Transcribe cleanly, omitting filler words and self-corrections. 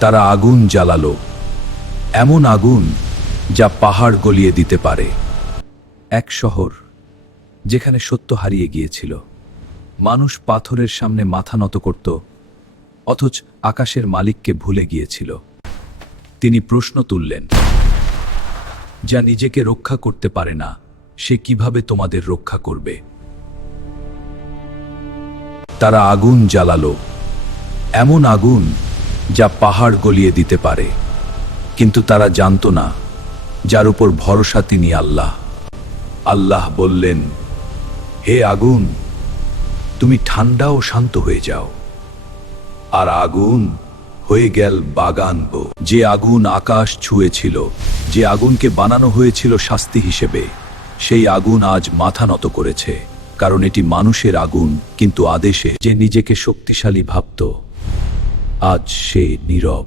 তারা আগুন জ্বালালো, এমন আগুন যা পাহাড় গলিয়ে দিতে পারে। এক শহর যেখানে সত্য হারিয়ে গিয়েছিল। মানুষ পাথরের সামনে মাথা নত করত, অথচ আকাশের মালিককে ভুলে গিয়েছিল। তিনি প্রশ্ন তুললেন, যা নিজেকে রক্ষা করতে পারে না, সে কিভাবে তোমাদের রক্ষা করবে? তারা আগুন জ্বালালো, এমন আগুন যা পাহাড় গলিয়ে দিতে পারে। কিন্তু তারা জানত না, যার উপর ভরসা তিনি আল্লাহ। আল্লাহ বললেন, হে আগুন, তুমি ঠান্ডা ও শান্ত হয়ে যাও। আর আগুন হয়ে গেল বাগান। যে আগুন আকাশ ছুঁয়েছিল, যে আগুনকে বানানো হয়েছিল শাস্তি হিসেবে, সেই আগুন আজ মাথা নত করেছে। কারণ এটি মানুষের আগুন, কিন্তু আদেশে যে নিজেকে শক্তিশালী ভাবত, আজ সে নীরব।